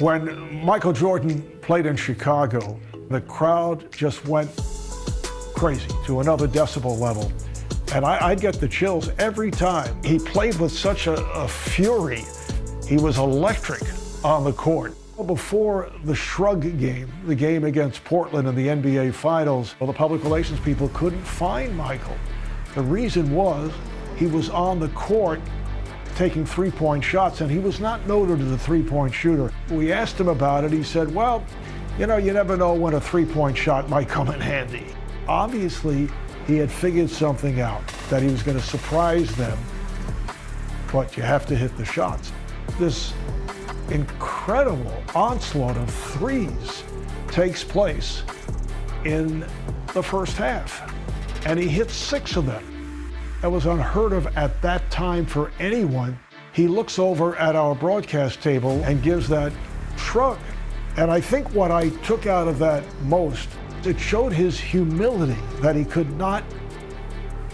When Michael Jordan played in Chicago, the crowd just went crazy to another decibel level. And I'd get the chills every time. He played with such a fury. He was electric on the court. Before the shrug game, the game against Portland in the NBA Finals, the public relations people couldn't find Michael. The reason was he was on the court taking three-point shots, and he was not noted as a three-point shooter. We asked him about it. He said, well, you know, you never know when a three-point shot might come in handy. Obviously, he had figured something out, that he was going to surprise them, but you have to hit the shots. This incredible onslaught of threes takes place in the first half, and he hit 6 of them. That was unheard of at that time for anyone. He looks over at our broadcast table and gives that shrug. And I think what I took out of that most, it showed his humility, that he could not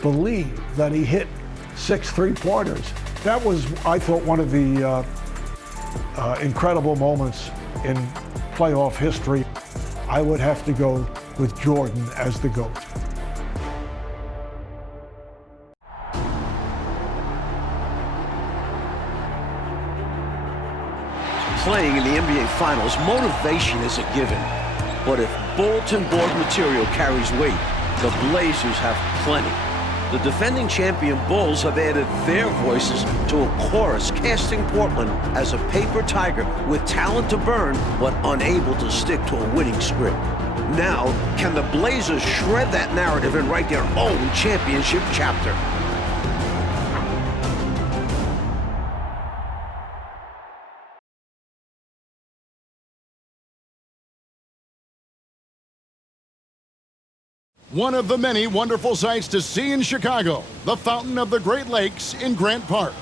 believe that he hit 6 three-pointers. That was, I thought, one of the incredible moments in playoff history. I would have to go with Jordan as the GOAT. Playing in the NBA Finals, motivation is a given. But if bulletin board material carries weight, the Blazers have plenty. The defending champion Bulls have added their voices to a chorus, casting Portland as a paper tiger with talent to burn, but unable to stick to a winning script. Now, can the Blazers shred that narrative and write their own championship chapter? One of the many wonderful sights to see in Chicago, the Fountain of the Great Lakes in Grant Park.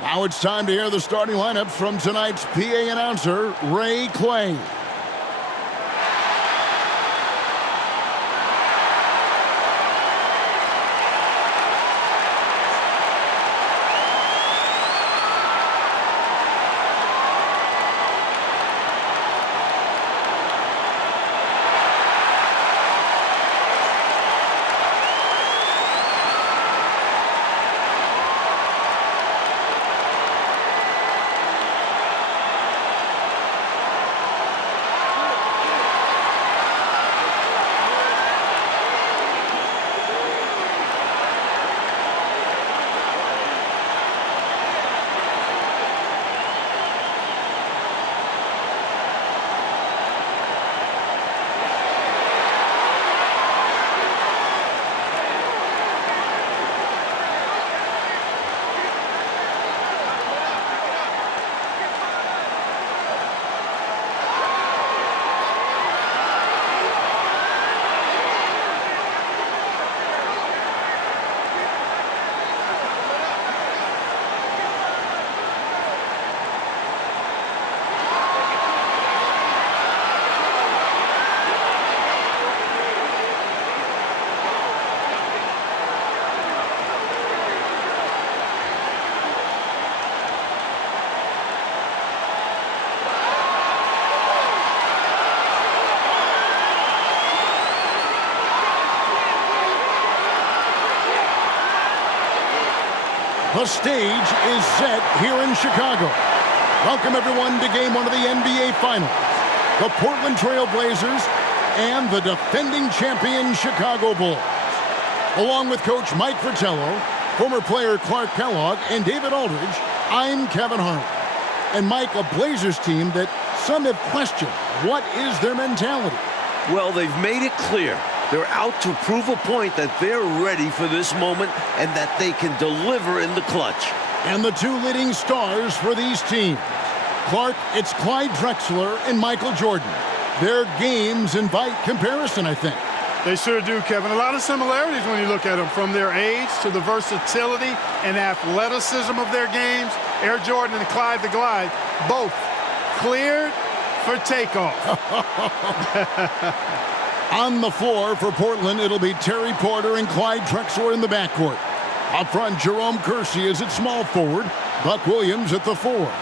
Now it's time to hear the starting lineups from tonight's PA announcer, Ray Clay. The stage is set here in Chicago. Welcome everyone to Game 1 of the NBA Finals. The Portland Trail Blazers and the defending champion Chicago Bulls. Along with Coach Mike Fratello, former player Clark Kellogg, and David Aldridge, I'm Kevin Harlan. And Mike, a Blazers team that some have questioned. What is their mentality? Well, they've made it clear. They're out to prove a point that they're ready for this moment and that they can deliver in the clutch. And the two leading stars for these teams. Clark, it's Clyde Drexler and Michael Jordan. Their games invite comparison, I think. They sure do, Kevin. A lot of similarities when you look at them, from their age to the versatility and athleticism of their games. Air Jordan and Clyde the Glide, both cleared for takeoff. On the floor for Portland, it'll be Terry Porter and Clyde Drexler in the backcourt. Up front, Jerome Kersey is at small forward, Buck Williams at the 4.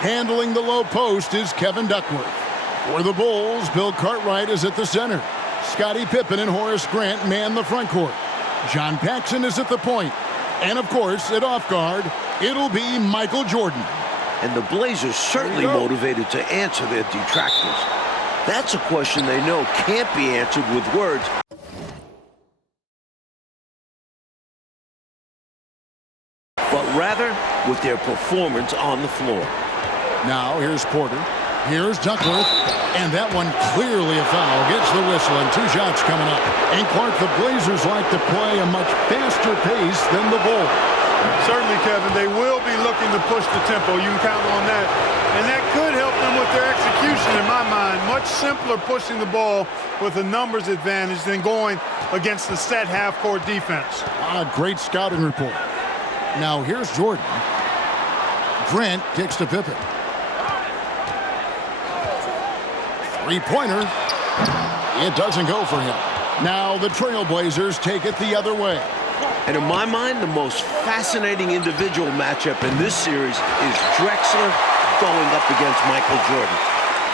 Handling the low post is Kevin Duckworth. For the Bulls, Bill Cartwright is at the center. Scottie Pippen and Horace Grant man the front court. John Paxson is at the point. And, of course, at off guard, it'll be Michael Jordan. And the Blazers certainly motivated to answer their detractors. That's a question they know can't be answered with words. But rather with their performance on the floor. Now here's Porter. Here's Duckworth. And that one clearly a foul. Gets the whistle and 2 shots coming up. And Clark, the Blazers like to play a much faster pace than the Bulls. Certainly, Kevin, they will be looking to push the tempo. You can count on that. And that could help them with their execution, in my mind. Much simpler pushing the ball with a numbers advantage than going against the set half-court defense. Great scouting report. Now here's Jordan. Grant kicks to Pippen. Three-pointer. It doesn't go for him. Now the Trailblazers take it the other way. And in my mind, the most fascinating individual matchup in this series is Drexler going up against Michael Jordan.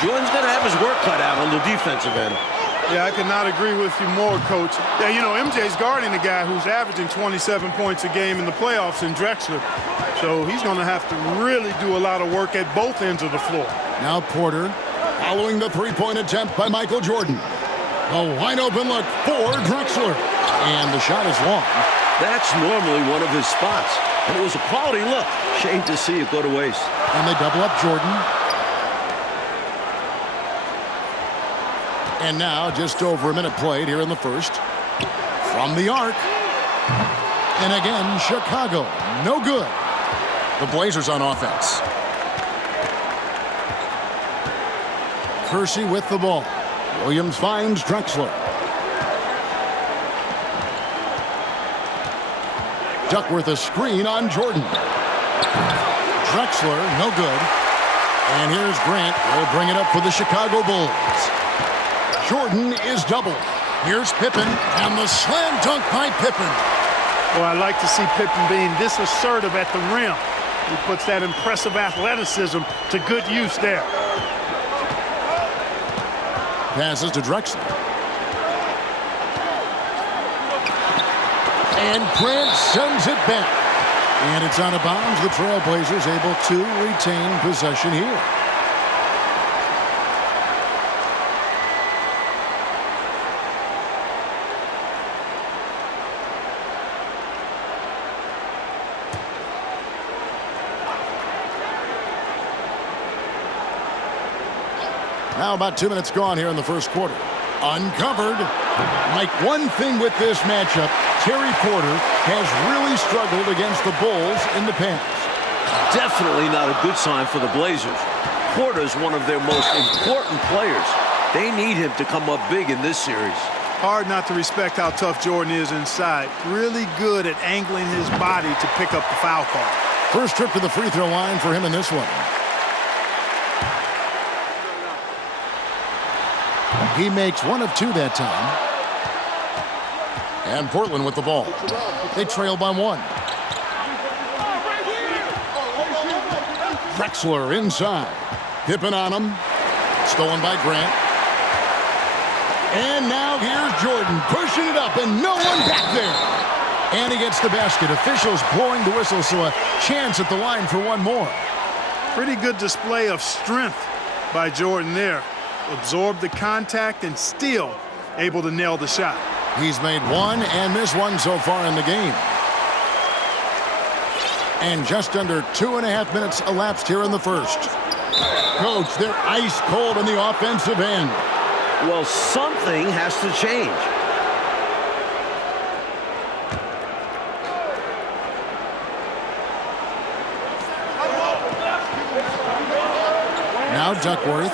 Jordan's going to have his work cut out on the defensive end. Yeah, I could not agree with you more, Coach. Yeah, you know, MJ's guarding a guy who's averaging 27 points a game in the playoffs in Drexler. So he's going to have to really do a lot of work at both ends of the floor. Now Porter following the three-point attempt by Michael Jordan. A wide-open look for Drexler. And the shot is long. That's normally one of his spots. And it was a quality look. Shame to see it go to waste. And they double up Jordan. And now just over a minute played here in the first. From the arc. And again, Chicago. No good. The Blazers on offense. Kersey with the ball. Williams finds Drexler. Duckworth a screen on Jordan. Drexler, no good. And here's Grant. He'll bring it up for the Chicago Bulls. Jordan is doubled. Here's Pippen, and the slam dunk by Pippen. Well, I like to see Pippen being this assertive at the rim. He puts that impressive athleticism to good use there. Passes to Drexler. And Grant sends it back. And it's out of bounds. The Trailblazers able to retain possession here. Now about 2 minutes gone here in the first quarter. Uncovered. Mike, one thing with this matchup, Terry Porter has really struggled against the Bulls in the past. Definitely not a good sign for the Blazers. Porter's one of their most important players. They need him to come up big in this series. Hard not to respect how tough Jordan is inside. Really good at angling his body to pick up the foul call. First trip to the free throw line for him in this one. He makes 1 of 2 that time. And Portland with the ball. They trail by 1. Drexler inside. Pippen on him. Stolen by Grant. And now here's Jordan pushing it up and no one back there. And he gets the basket. Officials blowing the whistle, so a chance at the line for one more. Pretty good display of strength by Jordan there. Absorbed the contact and still able to nail the shot. He's made 1 and missed 1 so far in the game. And just under 2.5 minutes elapsed here in the first. Coach, they're ice cold on the offensive end. Well, something has to change. Now Duckworth.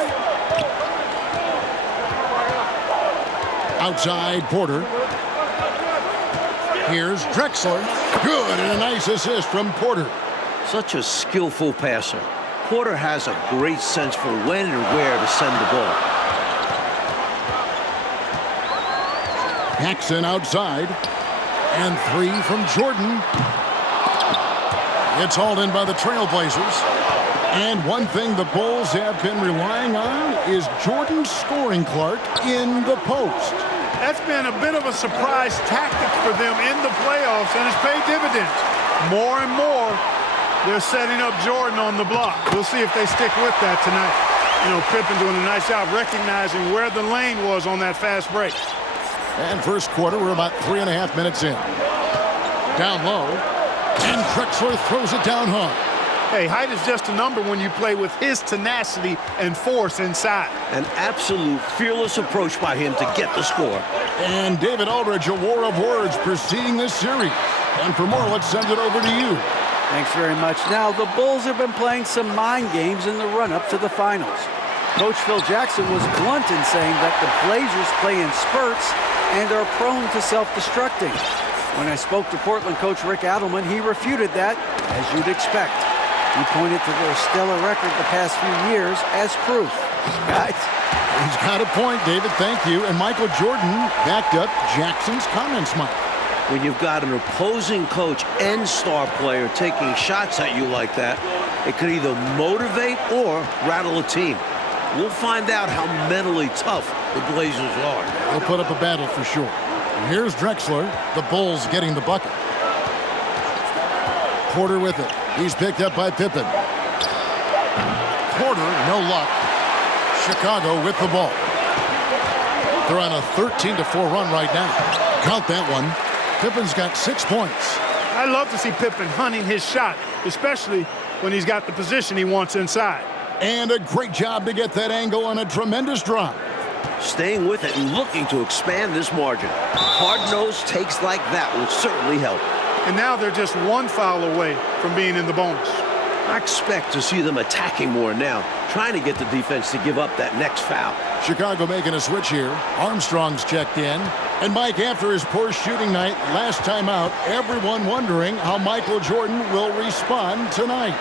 Outside Porter. Here's Drexler. Good, and a nice assist from Porter. Such a skillful passer. Porter has a great sense for when and where to send the ball. Paxson outside. And 3 from Jordan. It's hauled in by the Trailblazers. And one thing the Bulls have been relying on is Jordan scoring Clark in the post. That's been a bit of a surprise tactic for them in the playoffs, and it's paid dividends. More and more, they're setting up Jordan on the block. We'll see if they stick with that tonight. You know, Pippen doing a nice job recognizing where the lane was on that fast break. And first quarter, we're about 3.5 minutes in. Down low, and Drexler throws it down hard. Hey, height is just a number when you play with his tenacity and force inside. An absolute fearless approach by him to get the score. And David Aldridge, a war of words preceding this series. And for more, let's send it over to you. Thanks very much. Now, the Bulls have been playing some mind games in the run-up to the finals. Coach Phil Jackson was blunt in saying that the Blazers play in spurts and are prone to self-destructing. When I spoke to Portland coach Rick Adelman, he refuted that, as you'd expect. He pointed to their stellar record the past few years as proof. Guys. He's got a point, David. Thank you. And Michael Jordan backed up Jackson's comments, Mike. When you've got an opposing coach and star player taking shots at you like that, it could either motivate or rattle a team. We'll find out how mentally tough the Blazers are. They'll put up a battle for sure. And here's Drexler, the Bulls getting the bucket. Porter with it. He's picked up by Pippen. Porter, no luck. Chicago with the ball. They're on a 13-4 run right now. Count that one. Pippen's got 6 points. I love to see Pippen hunting his shot, especially when he's got the position he wants inside. And a great job to get that angle on a tremendous drive. Staying with it and looking to expand this margin. Hard-nosed takes like that will certainly help. And now they're just one foul away from being in the bonus. I expect to see them attacking more now, trying to get the defense to give up that next foul. Chicago making a switch here. Armstrong's checked in. And Mike, after his poor shooting night last time out, everyone wondering how Michael Jordan will respond tonight.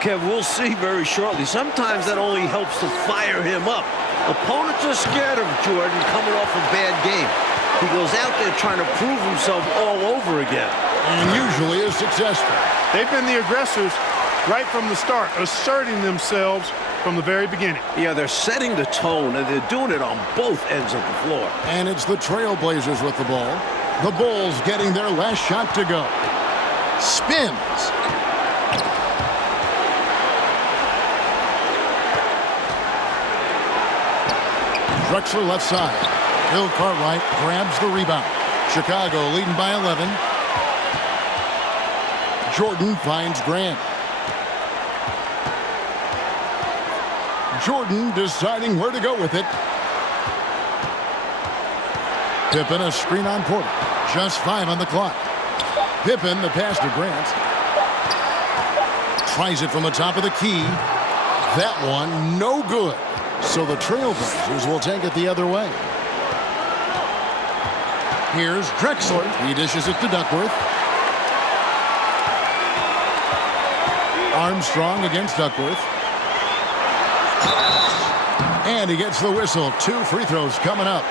Okay, we'll see very shortly. Sometimes that only helps to fire him up. Opponents are scared of Jordan coming off a bad game. He goes out there trying to prove himself all over again. And usually is successful. They've been the aggressors right from the start, asserting themselves from the very beginning. Yeah, they're setting the tone, and they're doing it on both ends of the floor. And it's the Trailblazers with the ball. The Bulls getting their last shot to go. Spins. Drexler left side. Bill Cartwright grabs the rebound. Chicago leading by 11. Jordan finds Grant. Jordan deciding where to go with it. Pippen, a screen on Porter. Just 5 on the clock. Pippen, the pass to Grant. Tries it from the top of the key. That one, no good. So the Trailblazers will take it the other way. Here's Drexler. He dishes it to Duckworth. Armstrong against Duckworth. And he gets the whistle. 2 free throws coming up.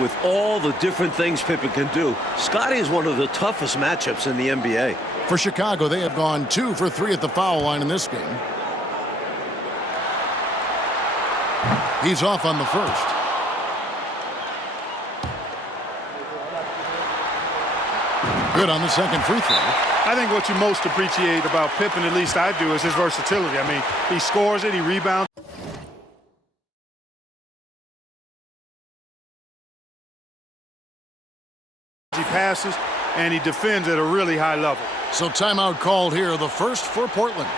With all the different things Pippen can do, Scotty is one of the toughest matchups in the NBA. For Chicago, they have gone 2 for 3 at the foul line in this game. He's off on the first. Good on the second free throw. I think what you most appreciate about Pippen, at least I do, is his versatility. I mean, he scores it, he rebounds. He passes, and he defends at a really high level. So timeout called here, the first for Portland.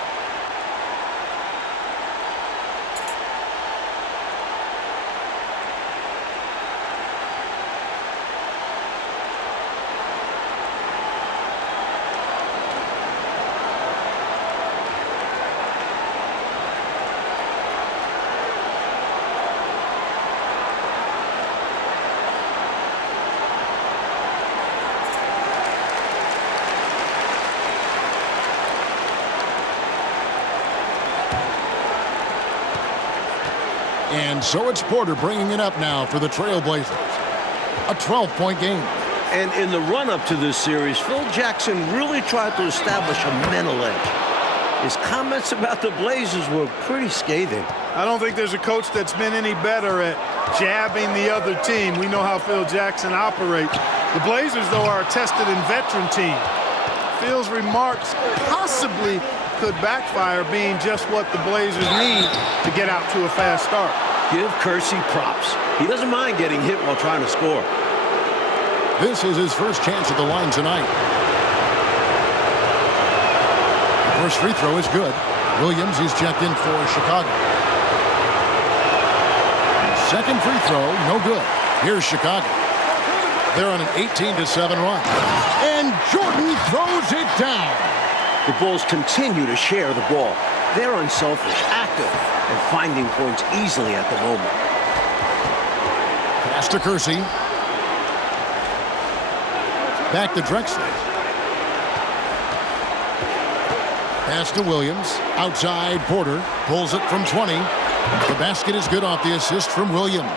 And so it's Porter bringing it up now for the Trailblazers. A 12-point game. And in the run-up to this series, Phil Jackson really tried to establish a mental edge. His comments about the Blazers were pretty scathing. I don't think there's a coach that's been any better at jabbing the other team. We know how Phil Jackson operates. The Blazers, though, are a tested and veteran team. Phil's remarks possibly could backfire, being just what the Blazers need to get out to a fast start. Give Kersey props. He doesn't mind getting hit while trying to score. This is his first chance at the line tonight. The first free throw is good. Williams, he's checked in for Chicago. Second free throw, no good. Here's Chicago. They're on an 18-7 run. And Jordan throws it down. The Bulls continue to share the ball. They're unselfish, active, and finding points easily at the moment. Pass to Kersey. Back to Drexler. Pass to Williams. Outside, Porter pulls it from 20. The basket is good off the assist from Williams.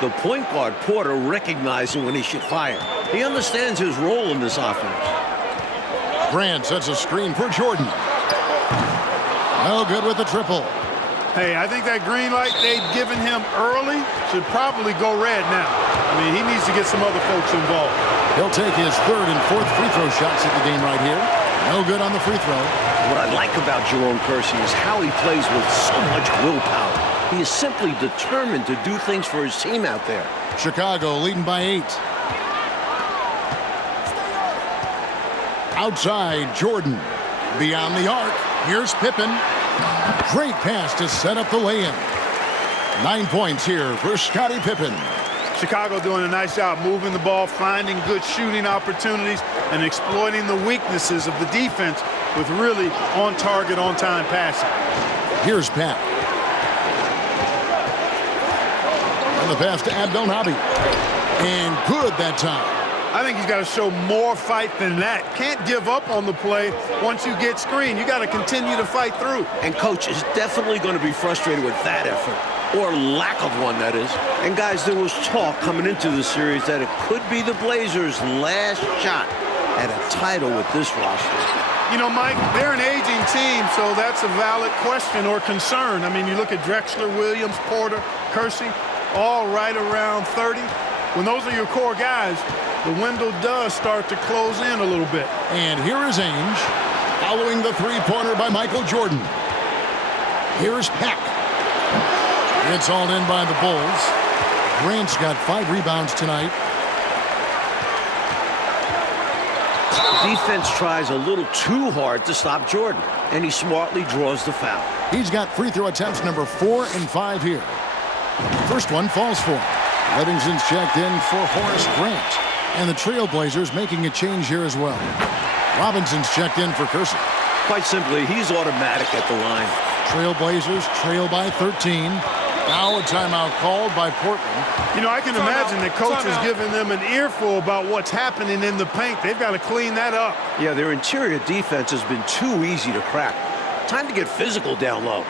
The point guard, Porter, recognizing when he should fire. He understands his role in this offense. Grant sets a screen for Jordan. No good with the triple. Hey, I think that green light they'd given him early should probably go red now. I mean, he needs to get some other folks involved. He'll take his third and fourth free throw shots at the game right here. No good on the free throw. What I like about Jerome Kersey is how he plays with so much willpower. He is simply determined to do things for his team out there. Chicago leading by 8. Outside, Jordan. Beyond the arc, here's Pippen. Great pass to set up the lay-in. 9 points here for Scottie Pippen. Chicago doing a nice job moving the ball, finding good shooting opportunities, and exploiting the weaknesses of the defense with really on-target, on-time passing. Here's Pat. And the pass to Abdelnaby. And good that time. I think he's got to show more fight than that. Can't give up on the play once you get screened. You got to continue to fight through. And coach is definitely going to be frustrated with that effort, or lack of one, that is. And guys, there was talk coming into the series that it could be the Blazers' last shot at a title with this roster. You know, Mike, they're an aging team, so that's a valid question or concern. I mean, you look at Drexler, Williams, Porter, Kersey, all right around 30. When those are your core guys, the window does start to close in a little bit. And here is Ainge, following the three-pointer by Michael Jordan. Here's Peck. It's hauled in by the Bulls. Grant's got 5 rebounds tonight. Defense tries a little too hard to stop Jordan, and he smartly draws the foul. He's got free throw attempts number 4 and 5 here. First one falls for him. Livingston's checked in for Horace Grant. And the Trailblazers making a change here as well. Robinson's checked in for Kersey. Quite simply, he's automatic at the line. Trailblazers trail by 13. Now a timeout called by Portland. You know, I can imagine the coach is giving them an earful about what's happening in the paint. They've got to clean that up. Yeah, their interior defense has been too easy to crack. Time to get physical down low.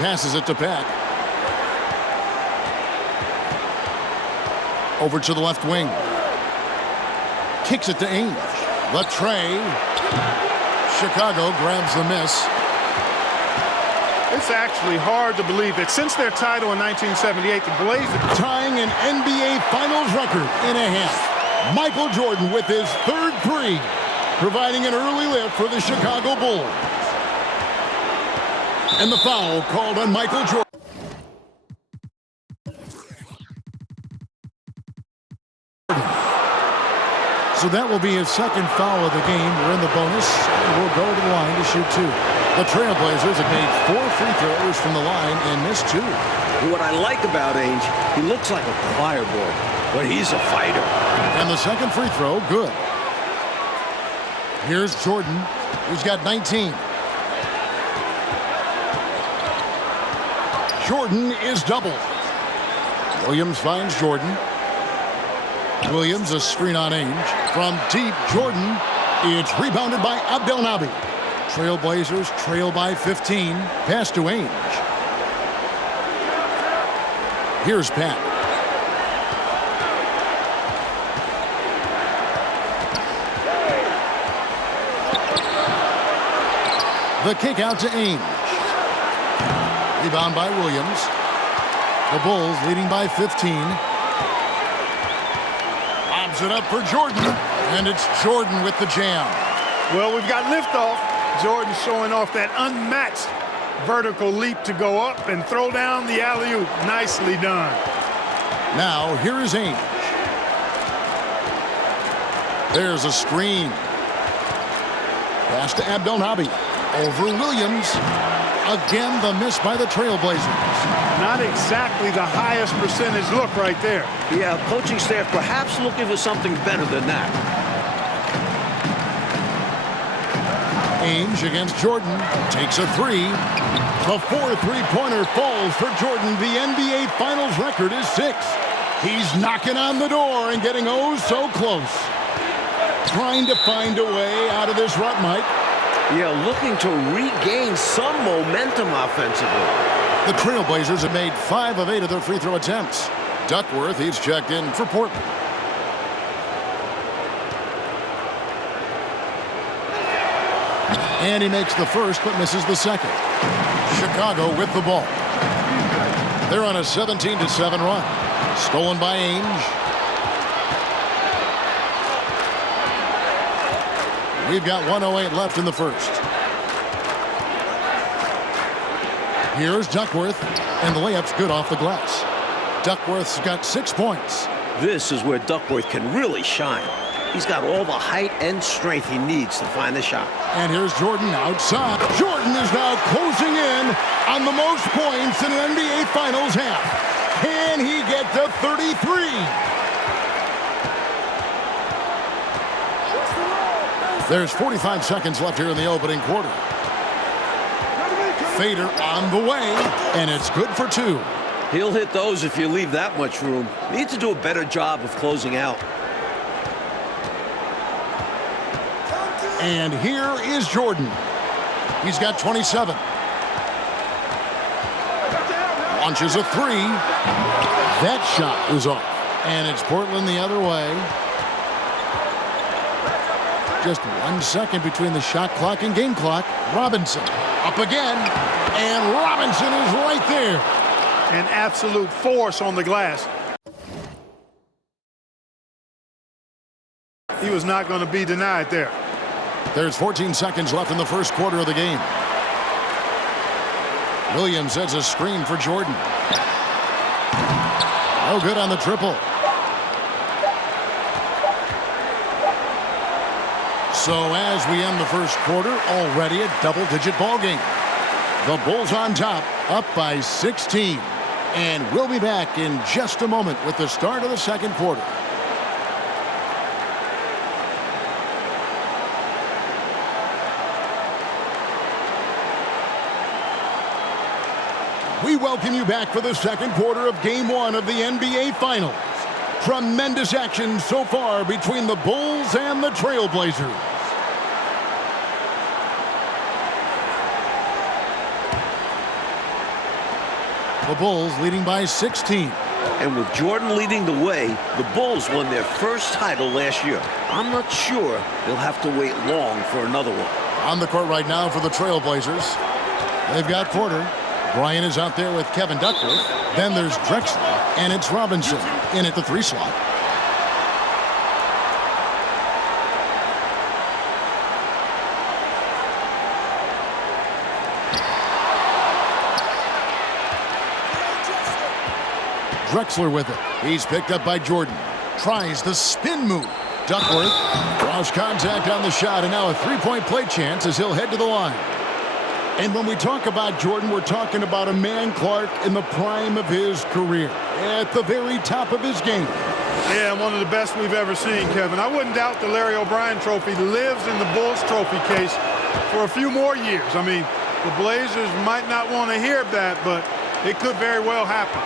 Passes it to Peck. Over to the left wing. Kicks it to Ainge. The tray. Chicago grabs the miss. It's actually hard to believe that since their title in 1978, the Blazers Tying an NBA Finals record in a half. Michael Jordan with his third three, providing an early lift for the Chicago Bulls. And the foul called on Michael Jordan. So that will be his second foul of the game. We're in the bonus, and we'll go to the line to shoot 2. The Trailblazers have made 4 free throws from the line and missed 2. What I like about Ainge, he looks like a choir boy, but he's a fighter. And the second free throw, good. Here's Jordan, who's got 19. Jordan is doubled. Williams finds Jordan. Williams, a screen on Ainge. From deep, Jordan. It's rebounded by Abdelnaby. Trailblazers trail by 15. Pass to Ainge. Here's Pat. The kick out to Ainge. Rebound by Williams. The Bulls leading by 15. Lobs it up for Jordan, and it's Jordan with the jam. Well, we've got liftoff. Jordan showing off that unmatched vertical leap to go up and throw down the alley-oop. Nicely done. Now, here is Ainge. There's a screen. Pass to Abdelnaby. Over Williams. Again, the miss by the Trailblazers. Not exactly the highest percentage look right there. Yeah, coaching staff perhaps looking for something better than that. Ainge against Jordan. Takes a 3. The 4 3-pointer falls for Jordan. The NBA Finals record is 6. He's knocking on the door and getting oh so close. Trying to find a way out of this rut, Mike. Yeah, looking to regain some momentum offensively. The Trailblazers have made 5 of 8 of their free throw attempts. Duckworth, he's checked in for Portland. And he makes the first but misses the second. Chicago with the ball. They're on a 17-7 run. Stolen by Ainge. We've got 1:08 left in the first. Here's Duckworth, and the layup's good off the glass. Duckworth's got 6 points. This is where Duckworth can really shine. He's got all the height and strength he needs to find the shot. And here's Jordan outside. Jordan is now closing in on the most points in an NBA Finals half. Can he get to 33? There's 45 seconds left here in the opening quarter. Fader on the way, and it's good for 2. He'll hit those if you leave that much room. Need to do a better job of closing out. And here is Jordan. He's got 27. Launches a 3. That shot is off. And it's Portland the other way. Just 1 second between the shot clock and game clock. Robinson up again. And Robinson is right there. An absolute force on the glass. He was not going to be denied there. There's 14 seconds left in the first quarter of the game. Williams sets a screen for Jordan. No good on the triple. So as we end the first quarter, already a double-digit ball game. The Bulls on top, up by 16. And we'll be back in just a moment with the start of the second quarter. We welcome you back for the second quarter of Game 1 of the NBA Finals. Tremendous action so far between the Bulls and the Trailblazers. The Bulls leading by 16. And with Jordan leading the way, the Bulls won their first title last year. I'm not sure they'll have to wait long for another one. On the court right now for the Trailblazers. They've got Porter. Bryant is out there with Kevin Duckworth. Then there's Drexler, and it's Robinson in at the 3 slot. Drexler with it. He's picked up by Jordan. Tries the spin move. Duckworth. Cross contact on the shot, and now a three-point play chance as he'll head to the line. And when we talk about Jordan, we're talking about a man, Clark, in the prime of his career, at the very top of his game. Yeah, one of the best we've ever seen, Kevin. I wouldn't doubt the Larry O'Brien trophy lives in the Bulls trophy case for a few more years. I mean, the Blazers might not want to hear that, but it could very well happen.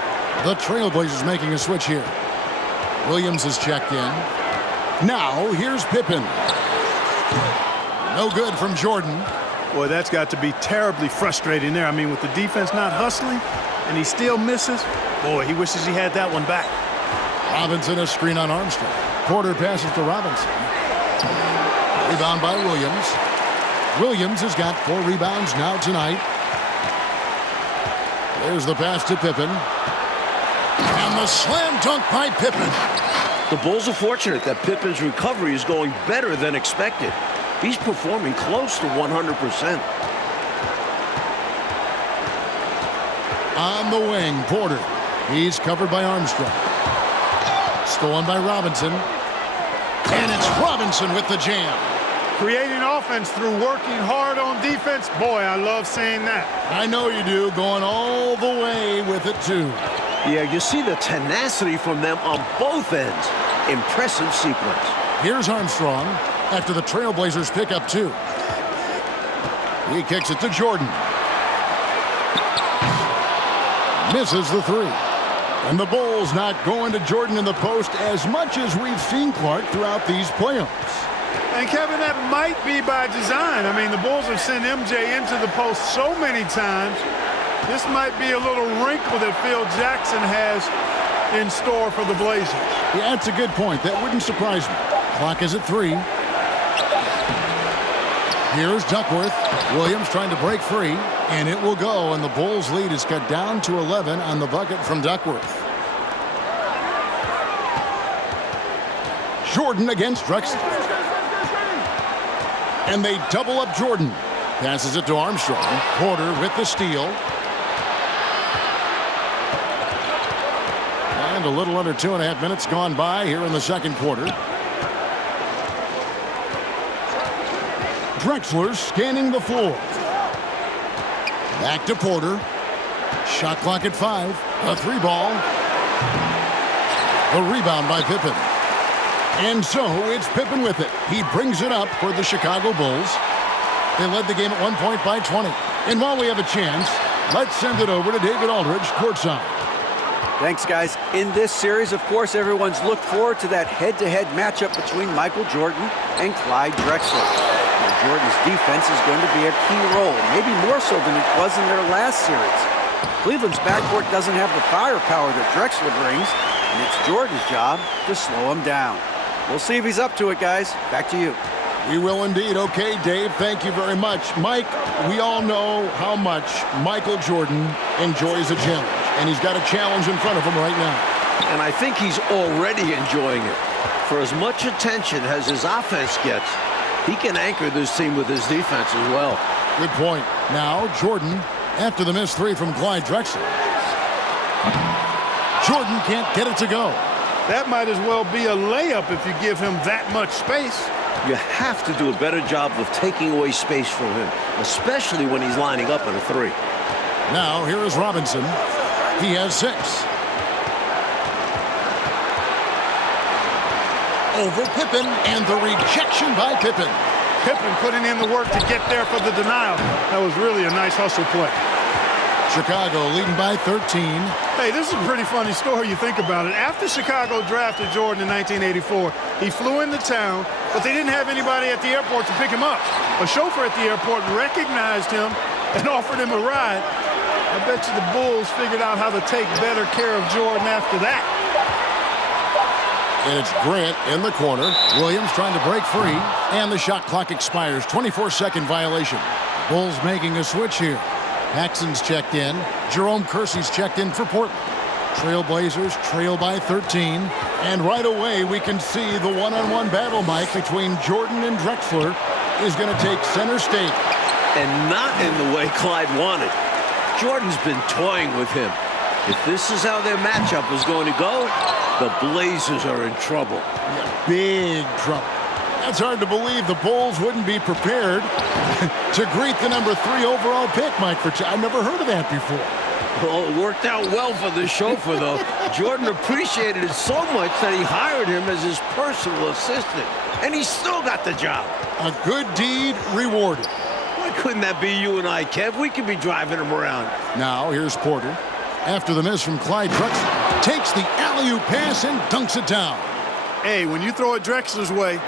The Trailblazers making a switch here. Williams is checked in. Now, here's Pippen. No good from Jordan. Boy, that's got to be terribly frustrating there. I mean, with the defense not hustling and he still misses, boy, he wishes he had that one back. Robinson, a screen on Armstrong. Porter passes to Robinson. Rebound by Williams. Williams has got 4 rebounds now tonight. There's the pass to Pippen. And the slam dunk by Pippen. The Bulls are fortunate that Pippen's recovery is going better than expected. He's performing close to 100%. On the wing, Porter. He's covered by Armstrong. Stolen by Robinson. And it's Robinson with the jam. Creating offense through working hard on defense. Boy, I love seeing that. I know you do, going all the way with it, too. Yeah, you see the tenacity from them on both ends. Impressive sequence. Here's Armstrong after the Trailblazers pick up 2. He kicks it to Jordan. Misses the 3. And the Bulls not going to Jordan in the post as much as we've seen, Clark, throughout these playoffs. And, Kevin, that might be by design. I mean, the Bulls have sent MJ into the post so many times. This might be a little wrinkle that Phil Jackson has in store for the Blazers. Yeah, that's a good point. That wouldn't surprise me. Clock is at 3. Here's Duckworth. Williams trying to break free, and it will go, and the Bulls' lead is cut down to 11 on the bucket from Duckworth. Jordan against Drexler. And they double up Jordan. Passes it to Armstrong. Porter with the steal. And a little under 2.5 minutes gone by here in the second quarter. Drexler scanning the floor. Back to Porter. Shot clock at 5. A 3-ball. A rebound by Pippen. And so it's Pippen with it. He brings it up for the Chicago Bulls. They led the game at one point by 20. And while we have a chance, let's send it over to David Aldridge courtside. Thanks, guys. In this series, of course, everyone's looked forward to that head-to-head matchup between Michael Jordan and Clyde Drexler. Now, Jordan's defense is going to be a key role, maybe more so than it was in their last series. Cleveland's backcourt doesn't have the firepower that Drexler brings, and it's Jordan's job to slow him down. We'll see if he's up to it, guys. Back to you. We will indeed. Okay, Dave, thank you very much. Mike, we all know how much Michael Jordan enjoys a challenge, and he's got a challenge in front of him right now. And I think he's already enjoying it. For as much attention as his offense gets, he can anchor this team with his defense as well. Good point. Now, Jordan, after the missed 3 from Clyde Drexler. Jordan can't get it to go. That might as well be a layup if you give him that much space. You have to do a better job of taking away space from him, especially when he's lining up at a 3. Now, here is Robinson. He has 6. Over Pippen, and the rejection by Pippen. Pippen putting in the work to get there for the denial. That was really a nice hustle play. Chicago leading by 13. Hey, this is a pretty funny story you think about it. After Chicago drafted Jordan in 1984, he flew into town, but they didn't have anybody at the airport to pick him up. A chauffeur at the airport recognized him and offered him a ride. I bet you the Bulls figured out how to take better care of Jordan after that. And it's Grant in the corner. Williams trying to break free, and the shot clock expires. 24-second violation. Bulls making a switch here. Paxson's checked in. Jerome Kersey's checked in for Portland. Trailblazers trail by 13. And right away, we can see the one-on-one battle, Mike, between Jordan and Drexler is going to take center stage. And not in the way Clyde wanted. Jordan's been toying with him. If this is how their matchup is going to go, The Blazers are in trouble. Yeah, big trouble. That's hard to believe the Bulls wouldn't be prepared to greet the number 3 overall pick, Mike. I've never heard of that before. Well, it worked out well for the chauffeur, though. Jordan appreciated it so much that he hired him as his personal assistant. And he still got the job. A good deed rewarded. Why couldn't that be you and I, Kev? We could be driving him around. Now, here's Porter. After the miss from Clyde Drexler, takes the alley-oop pass and dunks it down. Hey, when you throw it Drexler's way,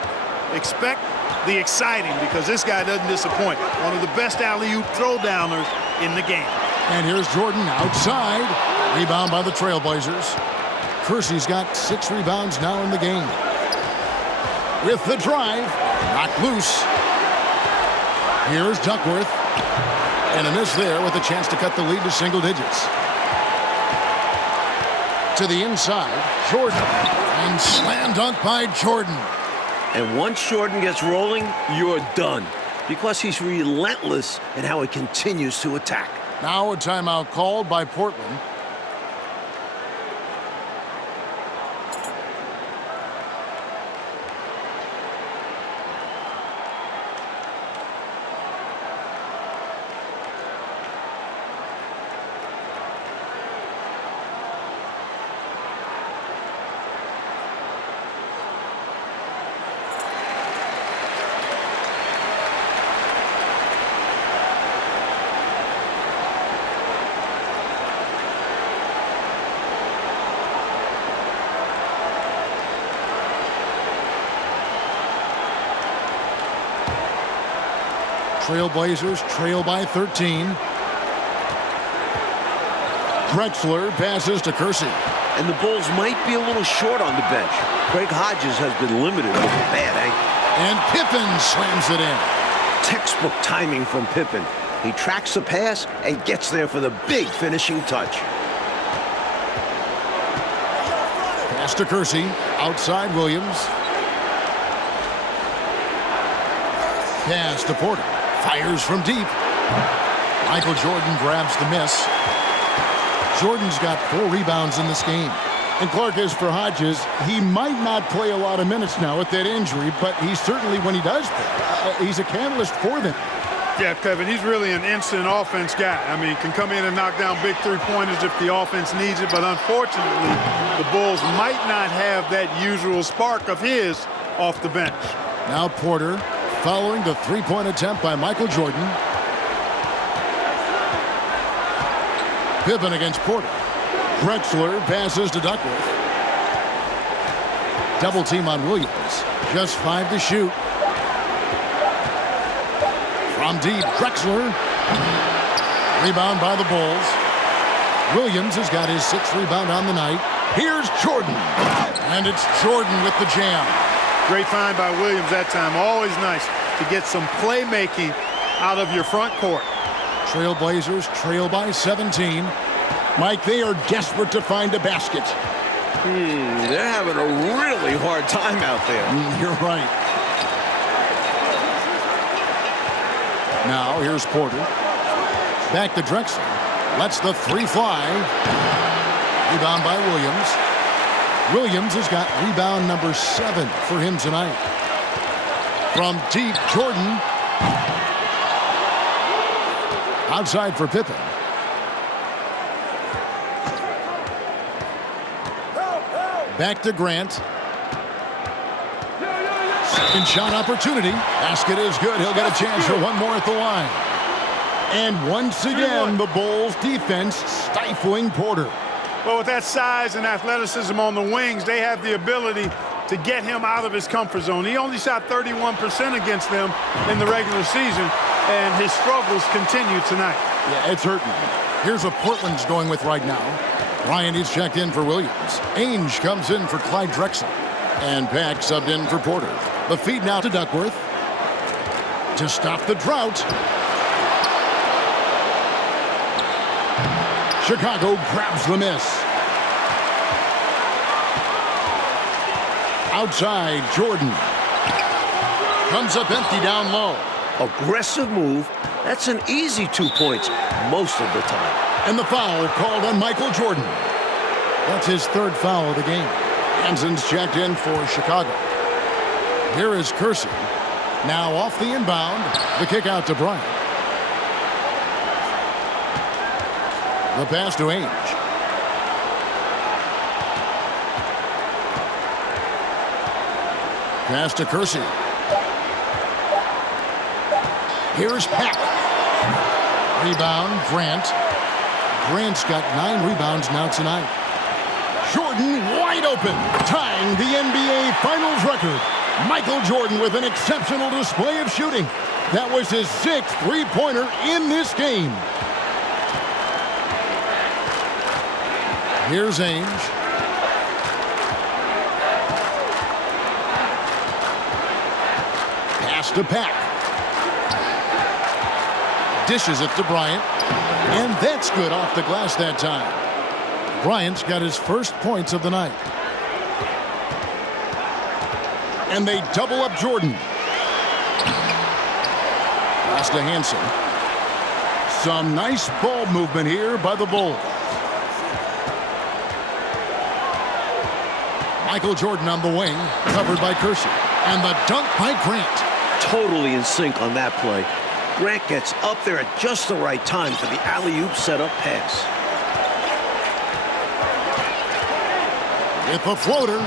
expect the exciting, because this guy doesn't disappoint. One of the best alley-oop throw-downers in the game. And here's Jordan outside. Rebound by the Trailblazers. Kersey's got 6 rebounds now in the game. With the drive, knocked loose. Here's Duckworth. And a miss there with a chance to cut the lead to single digits. To the inside, Jordan. And slam dunk by Jordan. And once Jordan gets rolling, you're done. Because he's relentless in how he continues to attack. Now a timeout called by Portland. Trailblazers trail by 13. Drexler passes to Kersey. And the Bulls might be a little short on the bench. Craig Hodges has been limited with a bad ankle. And Pippen slams it in. Textbook timing from Pippen. He tracks the pass and gets there for the big finishing touch. Pass to Kersey. Outside Williams. Pass to Porter. Fires from deep. Michael Jordan grabs the miss. Jordan's got 4 rebounds in this game. And Clark, as for Hodges, he might not play a lot of minutes now with that injury, but he certainly, when he does play, he's a catalyst for them. Yeah, Kevin, he's really an instant offense guy. I mean, can come in and knock down big three-pointers if the offense needs it, but unfortunately, the Bulls might not have that usual spark of his off the bench. Now Porter, following the three-point attempt by Michael Jordan. Pippen against Porter. Drexler passes to Duckworth. Double team on Williams. Just 5 to shoot. From deep, Drexler. Rebound by the Bulls. Williams has got his 6th rebound on the night. Here's Jordan. And it's Jordan with the jam. Great find by Williams that time. Always nice to get some playmaking out of your front court. Trailblazers trail by 17. Mike, they are desperate to find a basket. They're having a really hard time out there. You're right. Now here's Porter. Back to Drexler. Lets the 3 fly. Rebound by Williams. Williams has got rebound number 7 for him tonight. From deep, Jordan. Outside for Pippen. Back to Grant. Second shot opportunity. Basket is good. He'll get a chance for one more at the line. And once again, the Bulls defense stifling Porter. Well, with that size and athleticism on the wings, they have the ability to get him out of his comfort zone. He only shot 31% against them in the regular season, and his struggles continue tonight. Yeah, it's hurting. Here's what Portland's going with right now. Ryan is checked in for Williams. Ainge comes in for Clyde Drexler. And Pack subbed in for Porter. The feed now to Duckworth. To stop the drought. Chicago grabs the miss. Outside, Jordan. Comes up empty down low. Aggressive move. That's an easy 2 points most of the time. And the foul called on Michael Jordan. That's his 3rd foul of the game. Hansen's checked in for Chicago. Here is Kersey. Now off the inbound. The kick out to Bryant. The pass to Ainge. Pass to Kersey. Here's Peck. Rebound, Grant. Grant's got 9 rebounds now tonight. Jordan wide open, tying the NBA Finals record. Michael Jordan with an exceptional display of shooting. That was his 6th three-pointer in this game. Here's Ainge. Pass to Peck. Dishes it to Bryant. And that's good off the glass that time. Bryant's got his first points of the night. And they double up Jordan. Pass to Hansen. Some nice ball movement here by the Bulls. Michael Jordan on the wing, covered by Kersey. And the dunk by Grant. Totally in sync on that play. Grant gets up there at just the right time for the alley-oop setup pass. With a floater.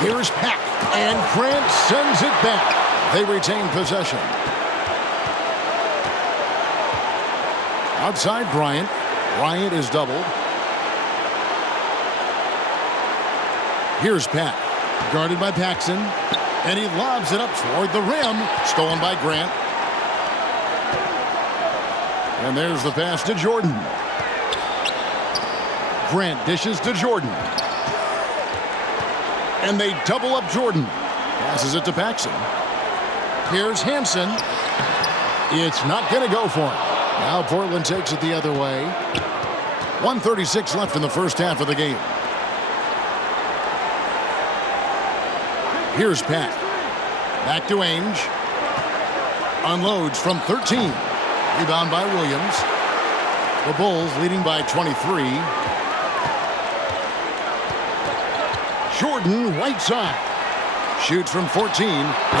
Here's Peck. And Grant sends it back. They retain possession. Outside Bryant. Bryant is doubled. Here's Peck. Guarded by Paxson. And he lobs it up toward the rim. Stolen by Grant. And there's the pass to Jordan. Grant dishes to Jordan. And they double up Jordan. Passes it to Paxson. Here's Hansen. It's not going to go for him. Now Portland takes it the other way. 1:36 left in the first half of the game. Here's Peck. Back to Ainge. Unloads from 13. Rebound by Williams. The Bulls leading by 23. Jordan right side. Shoots from 14.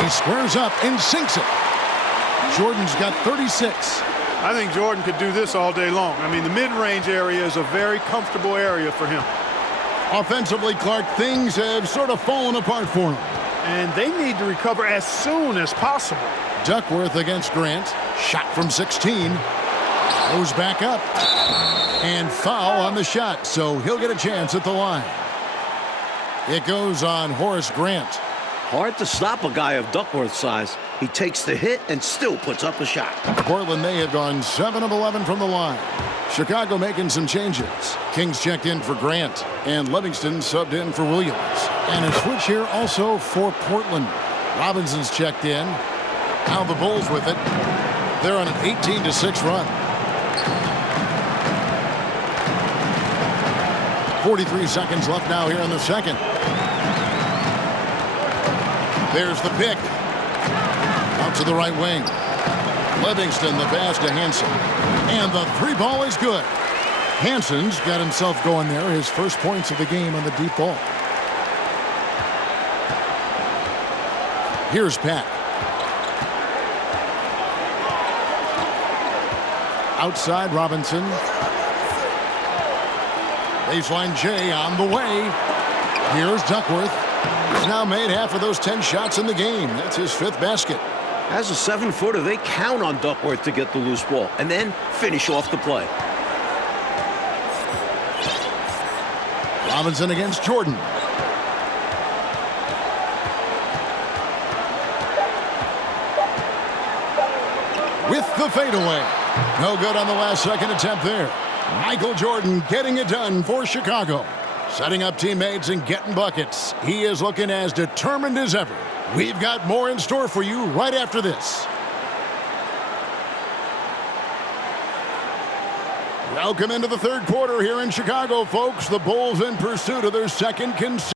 He squares up and sinks it. Jordan's got 36. I think Jordan could do this all day long. I mean, the mid-range area is a very comfortable area for him. Offensively, Clark, things have sort of fallen apart for him. And they need to recover as soon as possible. Duckworth against Grant. Shot from 16. Goes back up. And foul on the shot, so he'll get a chance at the line. It goes on Horace Grant. Hard to stop a guy of Duckworth's size. He takes the hit and still puts up a shot. Portland, they have gone 7 of 11 from the line. Chicago making some changes. Kings checked in for Grant, and Livingston subbed in for Williams. And a switch here also for Portland. Robinson's checked in. Now the Bulls with it. They're on an 18-6 run. 43 seconds left now here in the second. There's the pick. Out to the right wing. Livingston, the pass to Hansen. And the three ball is good. Hansen's got himself going there. His first points of the game on the deep ball. Here's Peck. Outside Robinson. Baseline J on the way. Here's Duckworth. He's now made half of those 10 shots in the game. That's his 5th basket. As a 7-footer, they count on Duckworth to get the loose ball and then finish off the play. Robinson against Jordan. With the fadeaway. No good on the last second attempt there. Michael Jordan getting it done for Chicago. Setting up teammates and getting buckets. He is looking as determined as ever. We've got more in store for you right after this. Welcome into the third quarter here in Chicago, folks. The Bulls in pursuit of their second consecutive